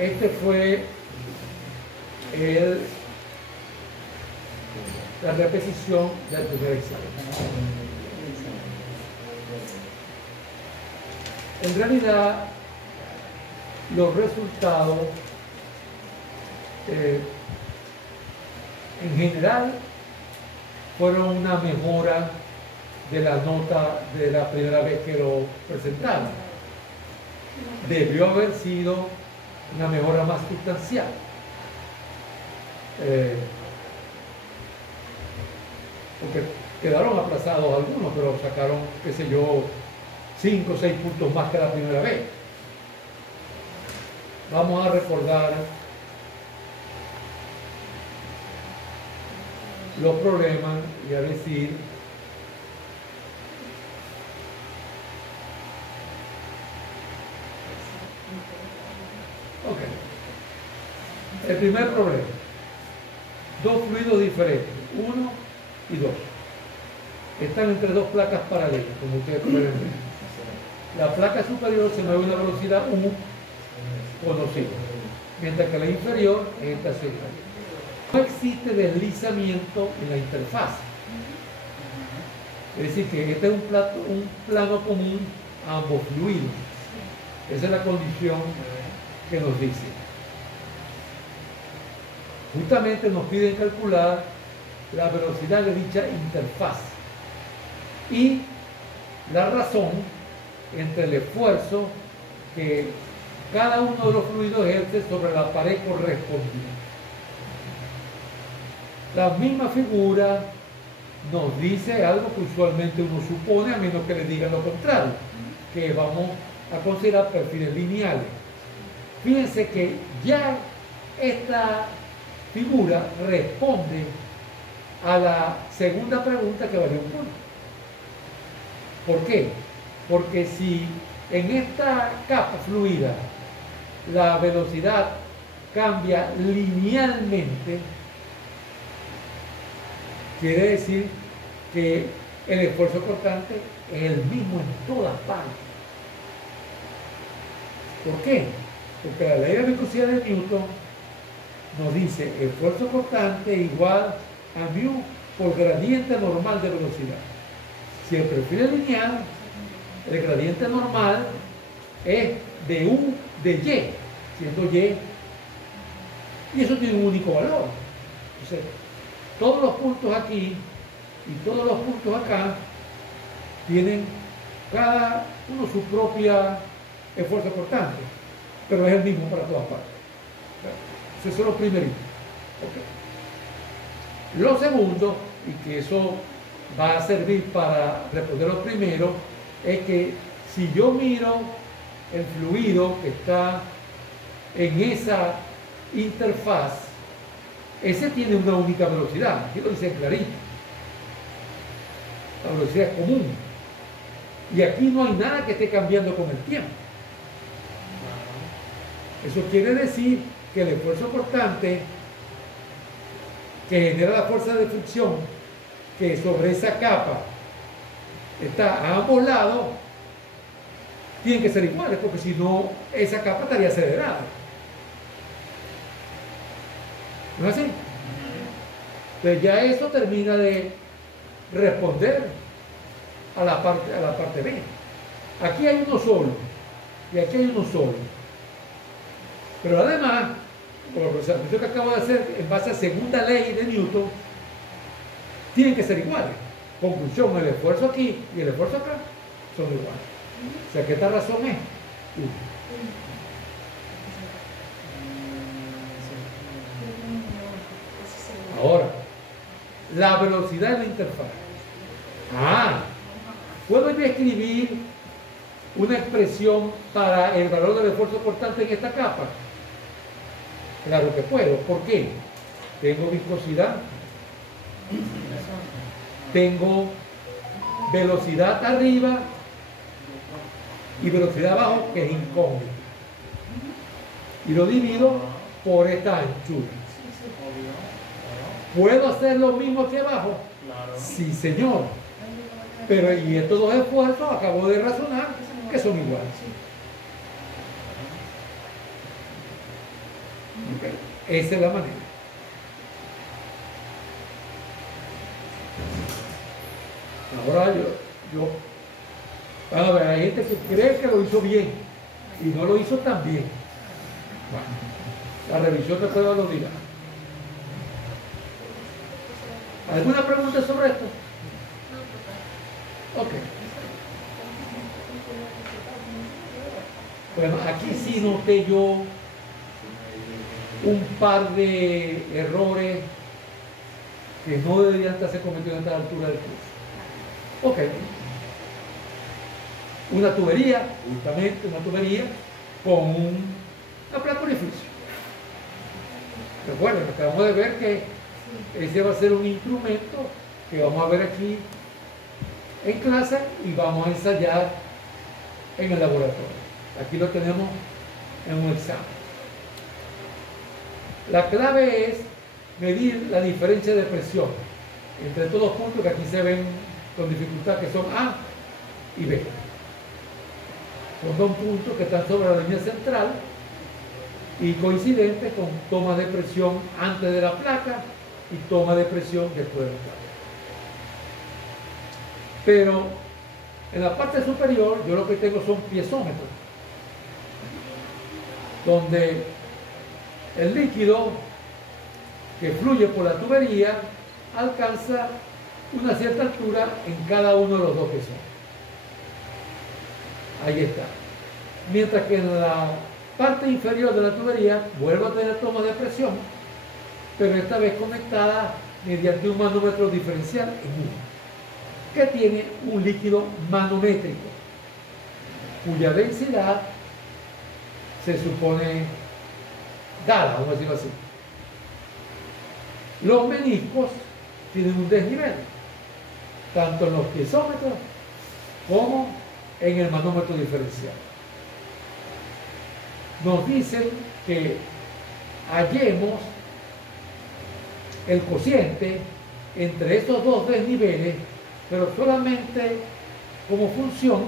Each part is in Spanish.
Este fue la repetición del primer examen. En realidad, los resultados en general fueron una mejora de la nota de la primera vez que lo presentaron. Debió haber sido una mejora más sustancial. Porque quedaron aplazados algunos, pero sacaron, qué sé yo, 5 o 6 puntos más que la primera vez. Vamos a recordar los problemas y a decir el primer problema: dos fluidos diferentes, 1 y 2, están entre dos placas paralelas, como ustedes pueden ver. La placa superior se mueve a una velocidad U conocida, mientras que la inferior es estacionaria. No existe deslizamiento en la interfaz. Es decir, que este es un plano común a ambos fluidos. Esa es la condición que nos dice. Justamente nos piden calcular la velocidad de dicha interfaz y la razón entre el esfuerzo que cada uno de los fluidos ejerce sobre la pared correspondiente. La misma figura nos dice algo que usualmente uno supone, a menos que le digan lo contrario, que vamos a considerar perfiles lineales. Fíjense que ya esta figura responde a la segunda pregunta que valió un punto. ¿Por qué? Porque si en esta capa fluida la velocidad cambia linealmente, quiere decir que el esfuerzo cortante es el mismo en todas partes. ¿Por qué? Porque la ley de viscosidad de Newton nos dice esfuerzo cortante igual a mu por gradiente normal de velocidad. Si el perfil es lineal, el gradiente normal es de U de Y, siendo Y, y eso tiene un único valor. Entonces, todos los puntos aquí y todos los puntos acá tienen cada uno su propia esfuerzo cortante, pero es el mismo para todas partes. Eso es lo primerito. Okay. Lo segundo, y que eso va a servir para responder lo primero, es que si yo miro el fluido que está en esa interfaz, ese tiene una única velocidad, aquí lo dice clarito, la velocidad es común, y aquí no hay nada que esté cambiando con el tiempo. Eso quiere decir que el esfuerzo cortante que genera la fuerza de fricción que sobre esa capa está a ambos lados tienen que ser iguales, porque si no esa capa estaría acelerada. ¿No es así? Entonces ya eso termina de responder a la parte B. Aquí hay uno solo y aquí hay uno solo. Pero además, por lo que acabo de hacer en base a segunda ley de Newton, tienen que ser iguales. Conclusión, el esfuerzo aquí y el esfuerzo acá son iguales. O sea que esta razón es 1. Ahora, la velocidad de la interfaz. ¿Puedo yo escribir una expresión para el valor del esfuerzo cortante en esta capa? Claro que puedo. ¿Por qué? Tengo viscosidad, tengo velocidad arriba y velocidad abajo, que es incógnita, y lo divido por esta anchura. ¿Puedo hacer lo mismo aquí abajo? Sí, señor. Pero y estos dos esfuerzos acabo de razonar que son iguales. ¿Okay? Esa es la manera. Ahora a ver, hay gente que cree que lo hizo bien y no lo hizo tan bien. Bueno, la revisión después lo dirá. ¿Alguna pregunta sobre esto? Ok. Bueno, aquí sí noté yo un par de errores que no deberían estarse cometidos a esta altura del curso. Ok. Una tubería, justamente una tubería con una placa orificio. Recuerden, acabamos de ver que ese va a ser un instrumento que vamos a ver aquí en clase y vamos a ensayar en el laboratorio. Aquí lo tenemos en un examen. La clave es medir la diferencia de presión entre estos dos puntos que aquí se ven con dificultad, que son A y B. Son dos puntos que están sobre la línea central y coincidentes con toma de presión antes de la placa y toma de presión después de la placa. Pero en la parte superior yo lo que tengo son piezómetros, donde el líquido que fluye por la tubería alcanza una cierta altura en cada uno de los dos piezómetros. Ahí está. Mientras que en la parte inferior de la tubería vuelve a tener toma de presión, pero esta vez conectada mediante un manómetro diferencial en uno, que tiene un líquido manométrico, cuya densidad se supone dada, vamos a decirlo así. Los meniscos tienen un desnivel, tanto en los piezómetros como en el manómetro diferencial. Nos dicen que hallemos el cociente entre estos dos desniveles, pero solamente como función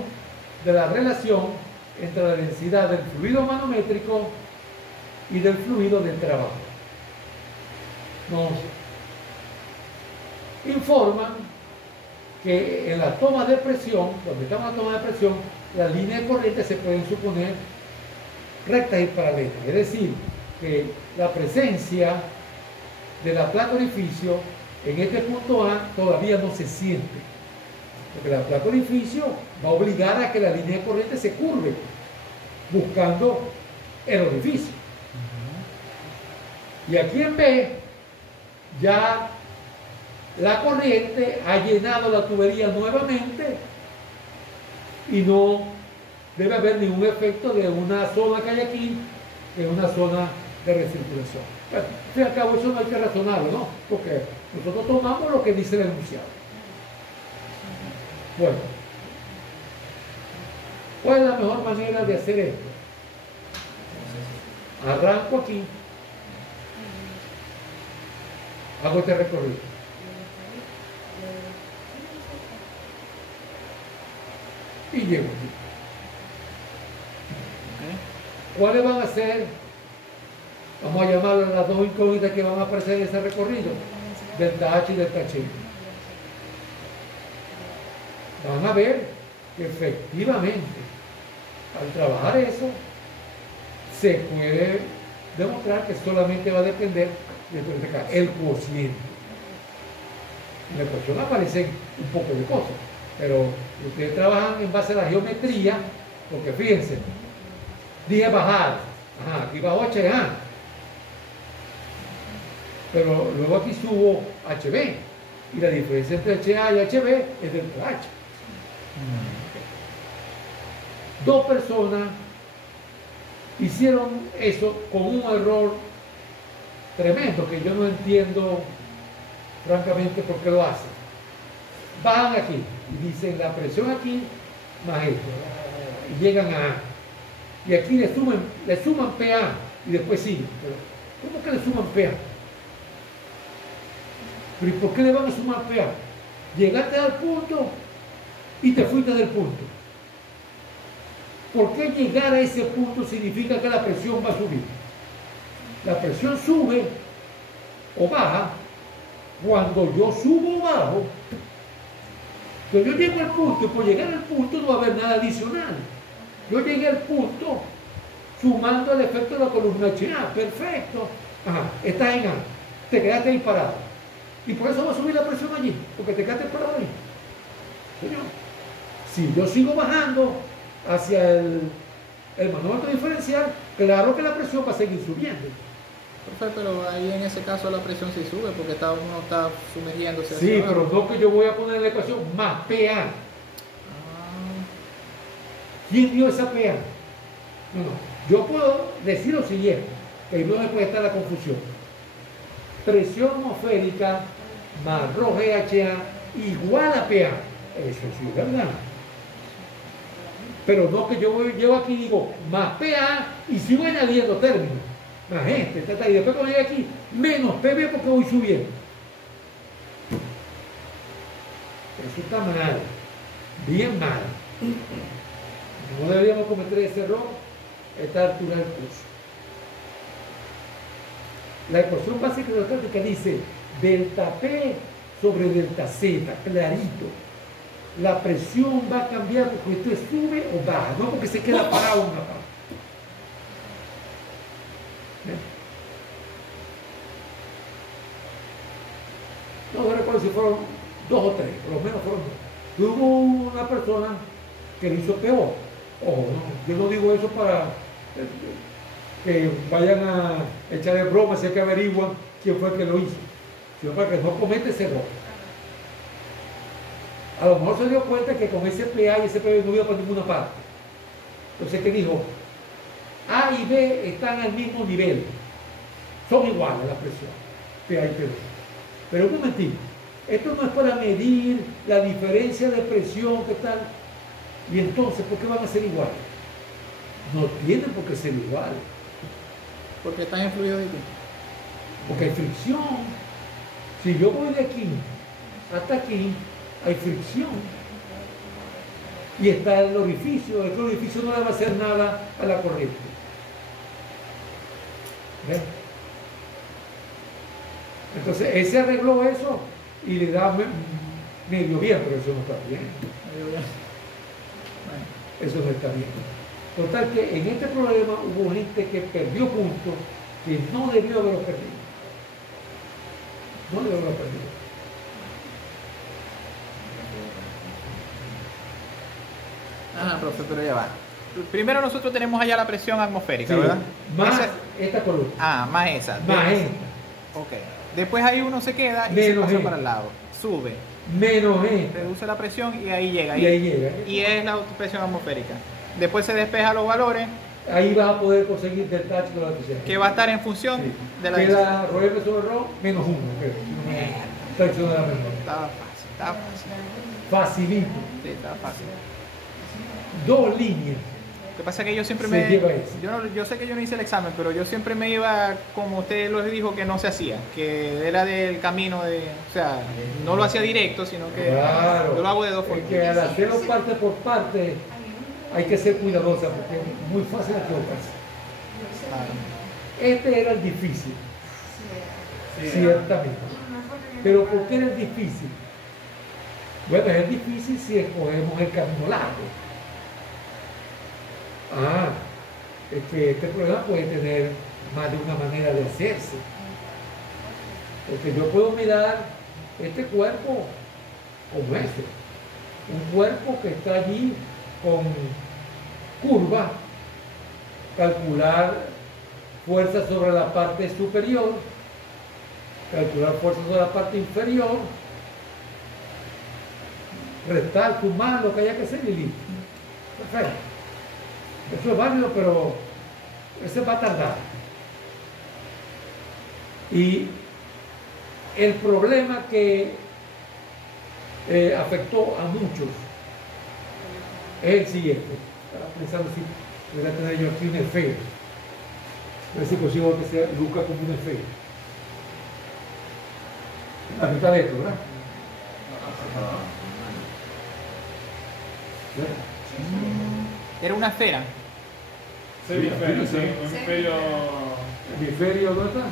de la relación entre la densidad del fluido manométrico y del fluido de trabajo. Nos informan que en la toma de presión, donde estamos en la toma de presión, las líneas de corriente se pueden suponer rectas y paralelas. Es decir, que la presencia de la placa orificio en este punto A todavía no se siente, porque la placa orificio va a obligar a que la línea de corriente se curve buscando el orificio. Y aquí en B ya la corriente ha llenado la tubería nuevamente y no debe haber ningún efecto de una zona que hay aquí, que es una zona de recirculación. Bueno, al fin y al cabo eso no hay que razonarlo, ¿no? Porque nosotros tomamos lo que dice el enunciado. Bueno, ¿cuál es la mejor manera de hacer esto? Arranco aquí, hago este recorrido. Y llego aquí. ¿Cuáles van a ser? Vamos a llamar a las dos incógnitas que van a aparecer en ese recorrido, delta H y delta H. Van a ver que efectivamente al trabajar eso se puede demostrar que solamente va a depender del cociente. En la ecuación aparecen un poco de cosas, pero ustedes trabajan en base a la geometría, porque fíjense, dije bajar, ajá, aquí bajo HA, pero luego aquí subo HB, y la diferencia entre HA y HB es delta H. Dos personas hicieron eso con un error tremendo que yo no entiendo francamente por qué lo hacen. Bajan aquí y dicen la presión aquí más esto y llegan a A y aquí le suman PA y después siguen. Pero ¿cómo que le suman PA? ¿Pero y por qué le van a sumar PA? Llegaste al punto y te fuiste del punto. ¿Por qué llegar a ese punto significa que la presión va a subir? La presión sube o baja cuando yo subo o bajo. Entonces yo llego al punto y por llegar al punto no va a haber nada adicional. Yo llegué al punto sumando el efecto de la columna HA. Perfecto. Ajá, estás en A. Te quedaste ahí parado. Y por eso va a subir la presión allí, porque te quedaste parado ahí. Señor. Si yo sigo bajando hacia el manómetro diferencial, claro que la presión va a seguir subiendo. Profe, pero ahí en ese caso la presión sí sube porque uno está sumergiéndose. Sí, pero no que yo voy a poner en la ecuación más PA. Ah. ¿Quién dio esa PA? No, no. Yo puedo decir lo siguiente, que ahí no me puede estar la confusión. Presión atmosférica más ρ GHA igual a PA. Eso sí es verdad. Pero no que yo llevo aquí y digo más PA y sigo añadiendo términos. Más gente, y después cuando llegue aquí, menos PB porque voy subiendo. Eso está mal, bien mal. No deberíamos cometer ese error a esta altura del curso. La ecuación básica de la estática dice delta P sobre delta Z, clarito. La presión va a cambiar porque esto sube o baja, no porque se queda parado en una parte. No recuerdo si fueron 2 o 3, por lo menos fueron 2. Hubo una persona que lo hizo peor. Ojo, no, yo no digo eso para que vayan a echarle broma si es que averiguan quién fue el que lo hizo, sino para que no cometa ese error. A lo mejor se dio cuenta que con ese PA y ese PB no iba por ninguna parte. Entonces, ¿qué dijo? A y B están al mismo nivel. Son iguales la presión, PA y PB. Pero un momentito, esto no es para medir la diferencia de presión que tal. Y entonces, ¿por qué van a ser iguales? No tienen por qué ser iguales. Porque están en fluido distinto. Porque hay fricción. Si yo voy de aquí hasta aquí, hay fricción. Y está el orificio. El orificio no le va a hacer nada a la corriente. ¿Ven? Entonces, él se arregló eso y le da medio bien, pero eso no está bien. Medio bien. Eso no está bien. Total que en este problema hubo gente que perdió puntos que no debió haberlo perdido. No debió haberlo perdido. Ajá, profe, pero ya va. Primero nosotros tenemos allá la presión atmosférica, Sí, ¿verdad? más esta columna. Ah, más esa. Más esta. Ok. Después ahí uno se queda y Menos se pasa E. para el lado. Sube. Menos esta. Reduce la presión y ahí llega. Y ahí llega. Y es la presión atmosférica. Después se despeja los valores. Ahí vas a poder conseguir delta H con la presión. Que va a estar en función Sí. de la Queda ρ sobre ρ menos 1. Fracción de la menor. Estaba fácil, estaba fácil. Facilito. Sí, estaba fácil. 2 líneas. Lo que pasa es que yo siempre Se lleva eso. yo sé que yo no hice el examen, pero yo siempre me iba, como usted lo dijo, que no se hacía, que era del camino de, o sea, no lo hacía directo, sino que Claro. yo lo hago de dos Es formas. que al hacerlo parte por parte hay que ser cuidadosa porque es muy fácil equivocarse. Claro. Este era el difícil, ciertamente. Pero ¿por qué era el difícil? Bueno, es difícil si escogemos el camino largo. Es que este problema puede tener más de una manera de hacerse. Porque yo puedo mirar este cuerpo como este. Un cuerpo que está allí con curva, calcular fuerza sobre la parte superior, calcular fuerza sobre la parte inferior, restar, sumar lo que haya que hacer y listo. Perfecto. Eso es válido, pero ese va a tardar. Y el problema que afectó a muchos es el siguiente. Estaba pensando si voy a tener yo aquí un F. A ver si consigo que sea Luca como un F. La mitad de esto, ¿verdad? Era una esfera. Sí, un hemisferio Hemisferio, ¿dónde está? No,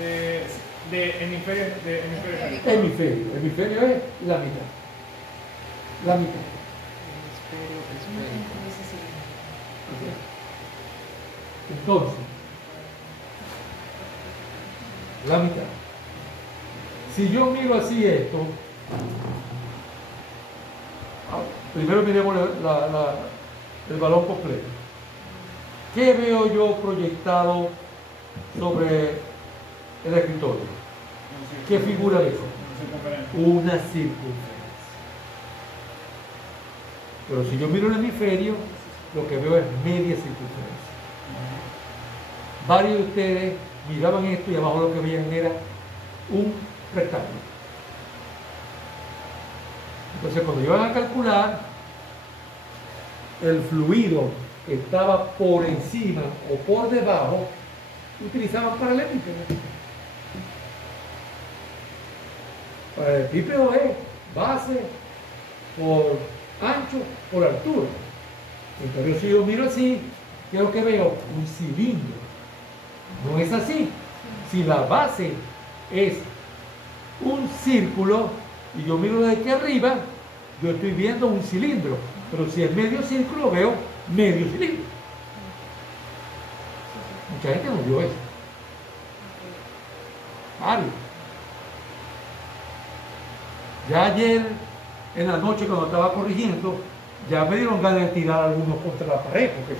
ese es de hemisferio. Hemisferio es la mitad. La mitad. Entonces, la mitad. Si yo miro así esto, primero miremos el balón completo. ¿Qué veo yo proyectado sobre el escritorio? ¿Qué figura es? Una circunferencia. Pero si yo miro el hemisferio, lo que veo es media circunferencia. Varios de ustedes miraban esto y abajo lo que veían era un rectángulo. Entonces, cuando iban a calcular, el fluido que estaba por encima o por debajo, utilizaban paralelepípedo. Paralelepípedo es base por ancho por altura. Entonces, si yo miro así, ¿qué es lo que veo? Un cilindro. No es así. Si la base es un círculo y yo miro desde aquí arriba, yo estoy viendo un cilindro. Pero si es medio círculo, veo medio cilindro. Mucha gente no vio eso. Varios. Ya ayer, en la noche, cuando estaba corrigiendo, ya me dieron ganas de tirar algunos contra la pared, porque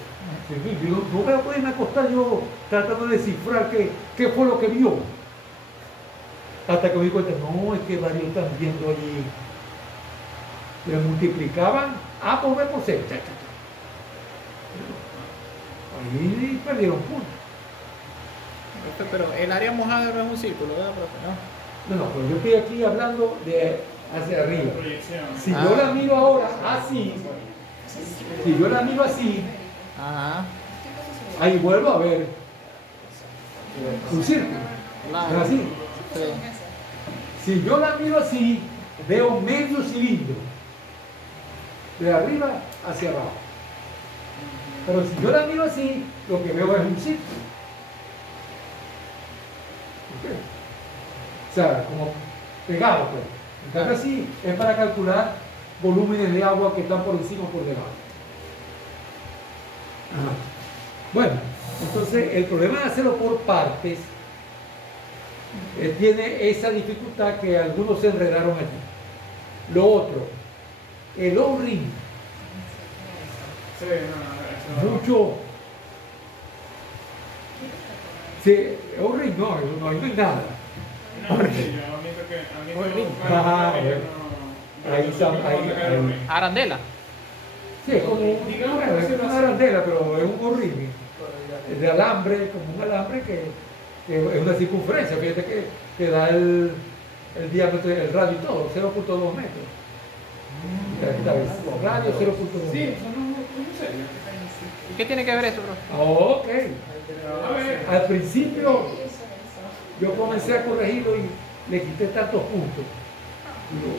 no me voy a poder acostar yo tratando de descifrar qué fue lo que vio. Hasta que me di cuenta, no, es que varios están viendo allí. Le multiplicaban A por B por C. Ahí perdieron puntos. Pero el área mojada no es un círculo, ¿verdad, profe? No, pero yo estoy aquí hablando de hacia arriba. Si Ah. yo la miro ahora así, si yo la miro así, Ajá. ahí vuelvo a ver un círculo. Claro. ¿Es así? Sí. Si yo la miro así, veo medio cilindro. De arriba hacia abajo. Pero si yo la miro así, lo que veo es un círculo. ¿Ok? O sea, como pegado, pues. Entonces así es para calcular volúmenes de agua que están por encima o por debajo. Ajá. Bueno, entonces el problema de hacerlo por partes tiene esa dificultad que algunos se enredaron allí. Lo otro, el O-ring. Sí, no, Mucho. Sí, O-ring no hay nada. Ahí está, ahí. Arandela. Sí, es como es una arandela, pero es un O-ring de alambre, como un alambre que es una circunferencia, fíjate que da el diámetro, el radio y todo, 0.2 metros. Esta vez, radio 0.2 metros. Sí, ¿y qué tiene que ver eso, profe? Ok. Al principio yo comencé a corregirlo y le quité tantos puntos. Digo,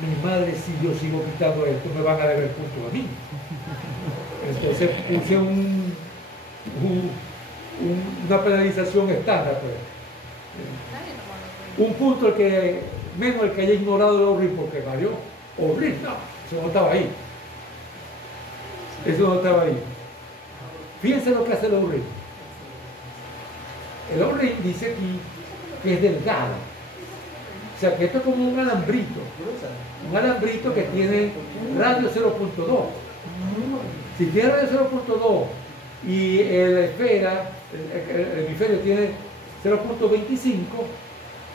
mi madre, si yo sigo quitando esto, me van a deber puntos a mí. Entonces puse una penalización estándar. Pues. Un punto el que menos el que haya ignorado el O-ring porque valió. O-ring, no, eso no estaba ahí. Eso no estaba ahí. Fíjense lo que hace el O-ring. El O-ring dice aquí que es delgado. O sea que esto es como un alambrito. Un alambrito que tiene radio 0.2. Si tiene radio 0.2 y la esfera, el hemisferio tiene 0.25,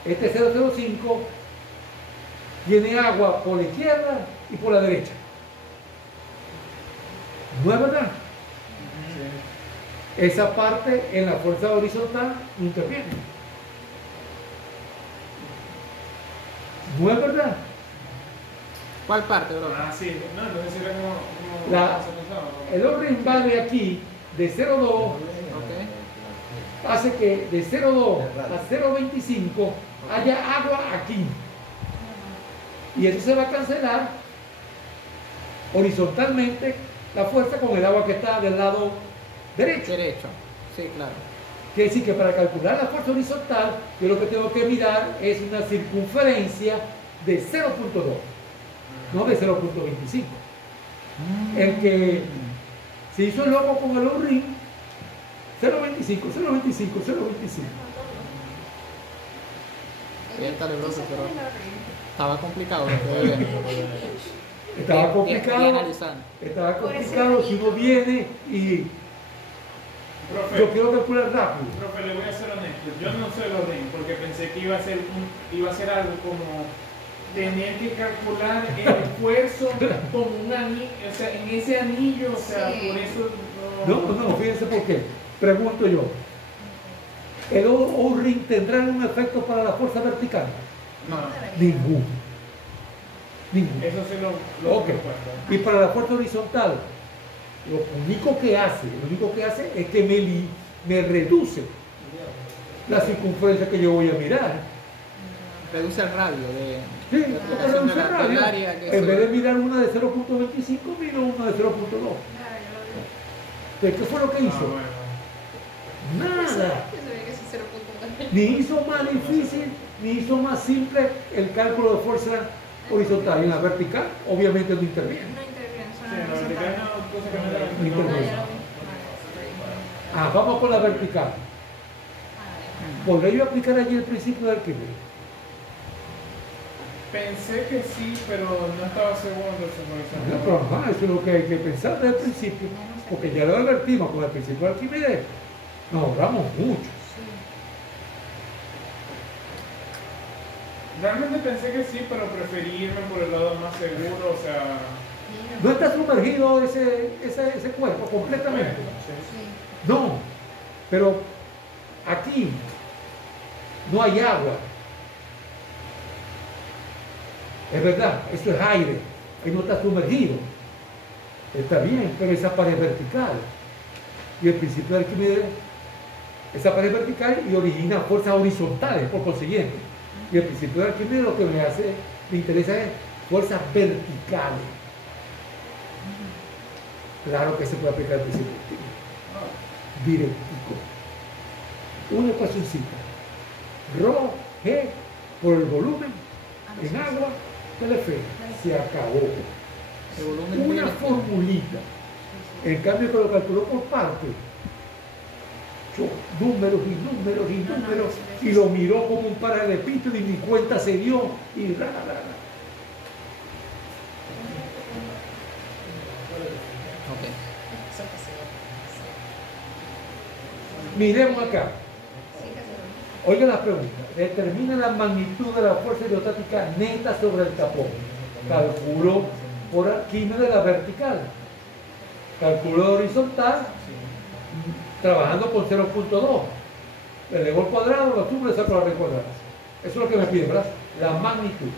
este 0.05 tiene agua por la izquierda y por la derecha. ¿No es verdad? Esa parte en la fuerza horizontal no interviene. ¿No es verdad? ¿Cuál parte, bro? Sí, no, entonces era como El O-ring vale aquí de 0.2, Ok. hace que de 0.2 a 0.25 haya agua aquí. Y eso se va a cancelar horizontalmente la fuerza con el agua que está del lado derecho. Derecho. Sí, claro. Quiere decir que para calcular la fuerza horizontal, yo lo que tengo que mirar es una circunferencia de 0.2, no de 0.25. El que se hizo el loco con el O-ring, 0.25, 0.25, 0.25. Bien talebroso, pero estaba complicado. Estaba complicado, si uno viene y Profe, yo quiero calcular rápido. profe, le voy a ser honesto. Yo no sé los RIN porque pensé que iba a ser algo como tener que calcular el esfuerzo como un anillo, o sea, en ese anillo, o sea, Sí. por eso No, fíjense por qué. Pregunto yo, ¿el O-ring tendrá un efecto para la fuerza vertical? no. Ninguno. Ninguno. Eso sí lo Ok. Y para la fuerza horizontal, lo único que hace es que me reduce la circunferencia que yo voy a mirar. Reduce el radio de Sí, de aplicación reduce el radio. del área que En se- vez de mirar una de 0.25, miro una de 0.2. ¿Qué fue lo que hizo? Nada. Ni hizo más difícil, ni hizo más simple el cálculo de fuerza horizontal. Y en la vertical, obviamente no interviene. Sí, la vertical es una cosa que me da. No interviene. Vamos con la vertical. ¿Podré yo aplicar allí el principio de Arquímedes? Pensé que sí, pero no estaba seguro de su No, horizontal. pero eso es lo que hay que pensar desde el principio, porque ya lo advertimos con el principio de Arquímedes, nos ahorramos mucho. Realmente pensé que sí, pero preferí irme por el lado más seguro, o sea. No está sumergido ese cuerpo completamente. No, pero aquí no hay agua. Es verdad, eso es aire, ahí no está sumergido. Está bien, pero esa pared vertical. Y el principio de Arquímedes, esa pared vertical y origina fuerzas horizontales, por consiguiente. Y el principio de Arquímedes lo que me interesa es fuerzas verticales. Claro que se puede aplicar el principio de Arquímedes. Directico. Una ecuacióncita. Rho G por el volumen en agua del F. Se acabó. el volumen Una de- formulita. En cambio, que lo calculó por parte. Números y números y números. Y lo miró como un paralelepípedo y ni cuenta se dio. Y ra. Ok. Miremos acá. Oiga la pregunta. Determina la magnitud de la fuerza hidrostática neta sobre el tapón. Calculo por Arquímedes la vertical. Calculo horizontal. Trabajando con 0.2. Le elevo el cuadrado, lo sumo y le saco la raíz cuadrada. Eso es lo que me pide, ¿verdad? La magnitud.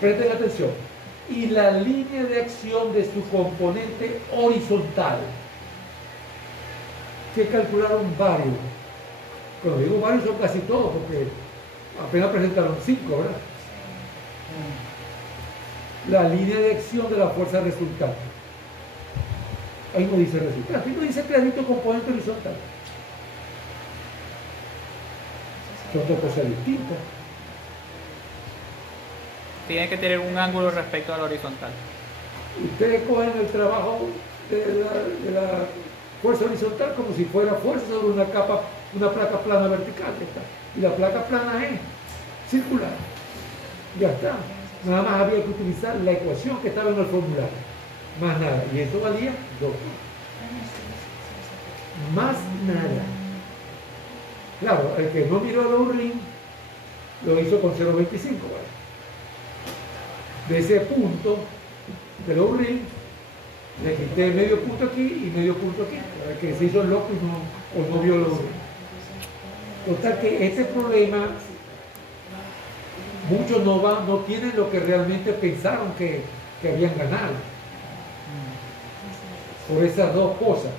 Presten atención. Y la línea de acción de su componente horizontal, que calcularon varios. Cuando digo varios son casi todos, porque apenas presentaron 5, ¿verdad? La línea de acción de la fuerza resultante. Ahí no dice resultante, ahí no dice clarito componente horizontal. Son dos cosas distintas. Tiene que tener un ángulo respecto al horizontal. Ustedes cogen el trabajo de la fuerza horizontal como si fuera fuerza sobre una placa plana vertical. Ya está. Y la placa plana es circular. Ya está. Nada más había que utilizar la ecuación que estaba en el formulario. Más nada. Y eso valía 2. Más nada. Claro, el que no miró el O-ring lo hizo con 0.25. ¿vale? De ese punto del O-ring le quité medio punto aquí y medio punto aquí. El que se hizo el loco y no vio el O-ring. Total que este problema muchos no tienen lo que realmente pensaron que habían ganado. Por esas dos cosas,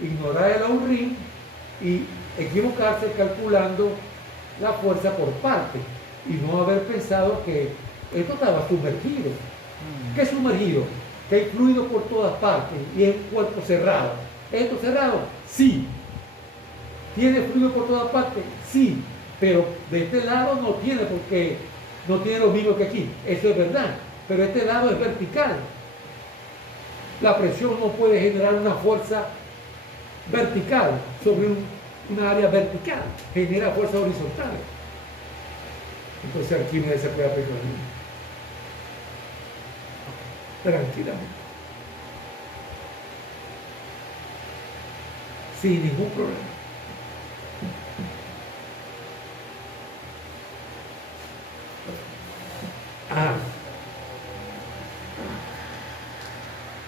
ignorar el O-ring y equivocarse calculando la fuerza por parte y no haber pensado que esto estaba sumergido. ¿Qué es sumergido? Que hay fluido por todas partes y es un cuerpo cerrado. ¿Esto cerrado? Sí. ¿Tiene fluido por todas partes? Sí. Pero de este lado no tiene, porque no tiene lo mismo que aquí. Eso es verdad. Pero este lado es vertical. La presión no puede generar una fuerza vertical sobre una área vertical. Genera fuerzas horizontales. Entonces aquí no se puede aplicar. Tranquilamente. Sin ningún problema.